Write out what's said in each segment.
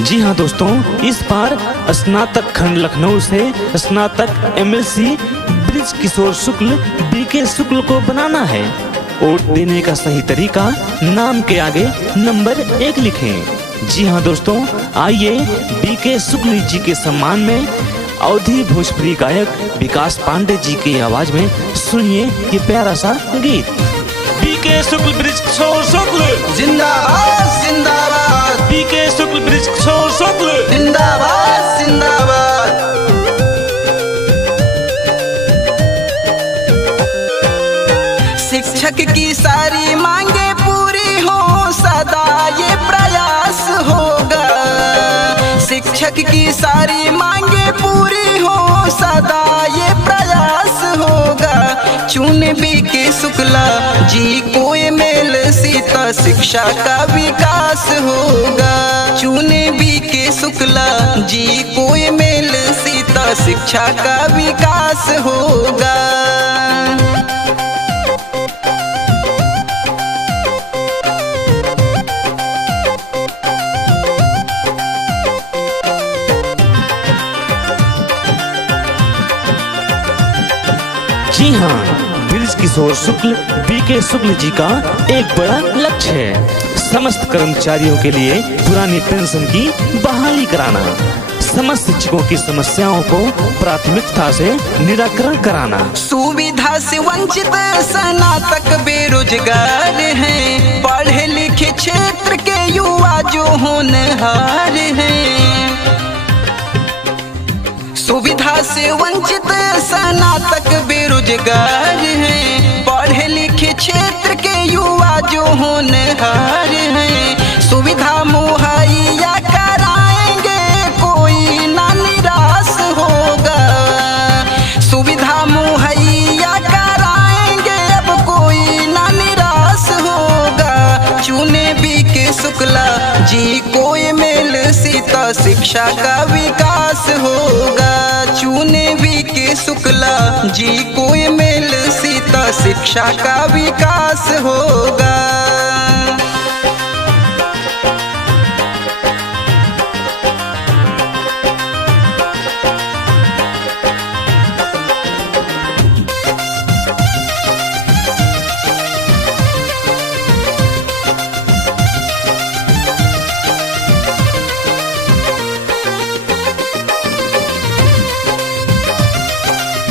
जी हाँ दोस्तों, इस बार स्नातक खंड लखनऊ से स्नातक एमएलसी ब्रिज किशोर शुक्ल बीके शुक्ल को बनाना है। वोट देने का सही तरीका नाम के आगे नंबर 1 लिखें। जी हाँ दोस्तों, आइए बीके शुक्ल जी के सम्मान में अवधी भोजपुरी गायक विकास पांडे जी की आवाज में सुनिए ये प्यारा सा गीत। बीके शुक्ल ब्रिज किशोर शुक्ल जिंदाबाद जिंदाबाद, बीके शुक्ल ब्रिज किशोर शुक्ल जिंदाबाद जिंदाबाद। शिक्षक की सारी मांगे पूरी हो, सदा ये प्रयास होगा। शिक्षक की सारी मांगे पूरी हो, सदा ये प्रयास होगा। चुन बीके शुक्ला जी को मेल सीता, शिक्षा का विकास होगा। चुन बीके शुक्ला जी को मेल सीता, शिक्षा का विकास होगा। जी हाँ, ब्रिज किशोर शुक्ल बीके शुक्ल जी का एक बड़ा लक्ष्य है समस्त कर्मचारियों के लिए पुरानी पेंशन की बहाली कराना, समस्त शिक्षकों की समस्याओं को प्राथमिकता से निराकरण कराना। सुविधा से वंचित स्नातक बेरोजगार हैं, पढ़े लिखे क्षेत्र के युवा जो होनहार हैं। सुविधा से वंचित स्नातक बेरोजगार हैं, पढ़े लिखे क्षेत्र के युवा जो होनहार हैं। सुविधा मुहैया कराएंगे, कोई ना निराश होगा। सुविधा मुहैया कराएंगे, अब कोई ना निराश होगा। चुने बीके शुक्ला जी को मेल सीता, शिक्षा का विकास होगा। चुने बीके शुक्ला जी को मेल सीता, शिक्षा का विकास होगा।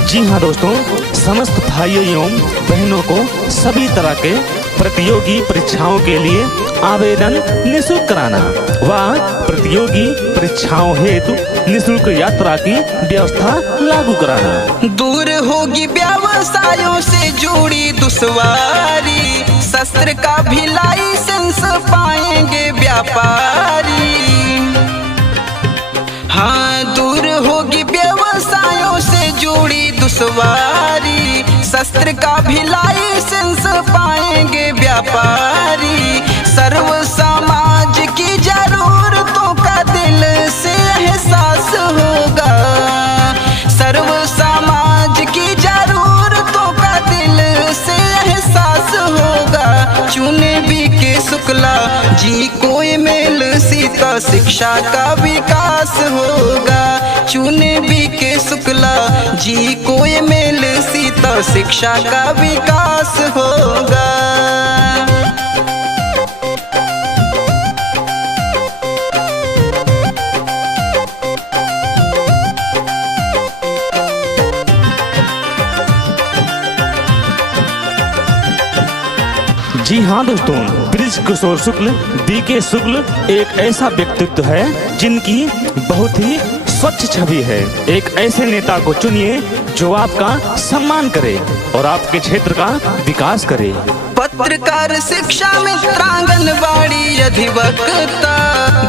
जी हाँ दोस्तों, समस्त भाइयों एवं बहनों को सभी तरह के प्रतियोगी परीक्षाओं के लिए आवेदन निःशुल्क कराना व प्रतियोगी परीक्षाओं हेतु निःशुल्क यात्रा की व्यवस्था लागू कराना। दूर होगी व्यवसायों से जुड़ी दुश्वारी, शस्त्र का भी लाइसेंस पाएंगे व्यापारी। हाँ, दूर होगी व्यवसायों से जुड़ी दुश्वारी, शस्त्र का भी लाइसेंस पाएंगे व्यापारी। सर्व समाज की जरूरतों का दिल से एहसास होगा। सर्व समाज की जरूरतों का दिल से एहसास होगा। चुने बीके शुक्ला जी को मेल सीता, शिक्षा का विकास होगा। चुने बीके शुक्ला जी को मेल सीता, शिक्षा का विकास होगा। जी हाँ दोस्तों, ब्रिज किशोर शुक्ल बीके शुक्ल एक ऐसा व्यक्तित्व है जिनकी बहुत ही स्वच्छ छवि है। एक ऐसे नेता को चुनिए जो आपका सम्मान करे और आपके क्षेत्र का विकास करे। पत्रकार शिक्षा में आंगनबाड़ी अधिवक्ता,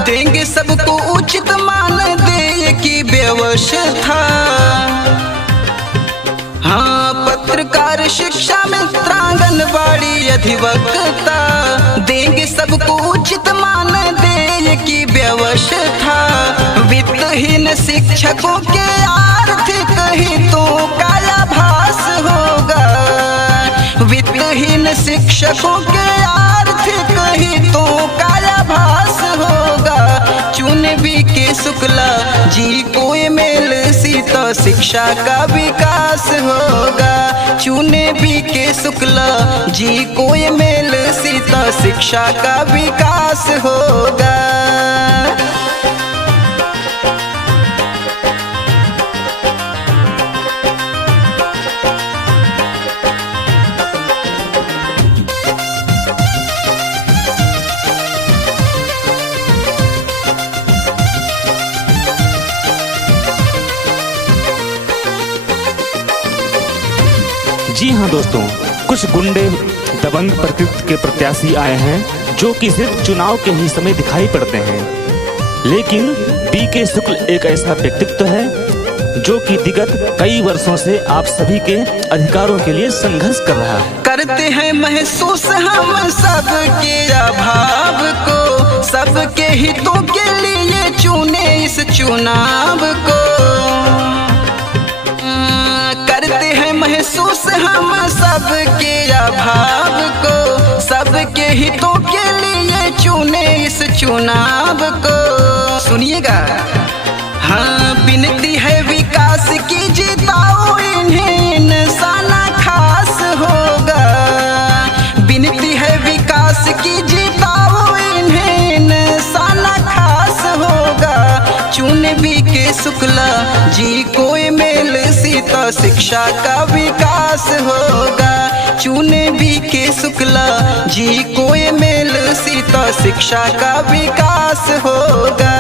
देंगे सबको उचित मानदेय की व्यवस्था। हाँ, पत्रकार शिक्षा में आंगनबाड़ी अधिवक्ता, देंगे सबको उचित मानदेय की व्यवस्था। वित्तहीन शिक्षकों के आर्थिक हितों का आभास होगा। वित्तहीन शिक्षकों के आर्थिक हितों का आभास होगा। चुन भी के शुक्ला जी को मेल सीता शिक्षा का विकास होगा। चुने बी के शुक्ला जी को मेल सीता शिक्षा का विकास होगा। जी हाँ दोस्तों, कुछ गुंडे दबंग प्रकृति के प्रत्याशी आए हैं जो कि सिर्फ चुनाव के ही समय दिखाई पड़ते हैं, लेकिन बीके शुक्ल एक ऐसा व्यक्तित्व है जो कि विगत कई वर्षों से आप सभी के अधिकारों के लिए संघर्ष कर रहा है। करते हैं महसूस हम सबके अभाव को, सबके हितों के लिए चुने इस चुनाव को। करते हैं महसूस हम सबके अभाव को, सबके हितों के लिए चुने इस चुनाव को। सुनिएगा, हाँ विनती है विकास की, जिताओ इन्हें इंसाना खास होगा। विनती है विकास की, जिताओ इन्हें इंसाना खास होगा। चुने बी के शुक्ला जी को मेल सीता शिक्षा का विकास होगा। चुने बी के शुक्ला जी को मेल सीता शिक्षा का विकास होगा।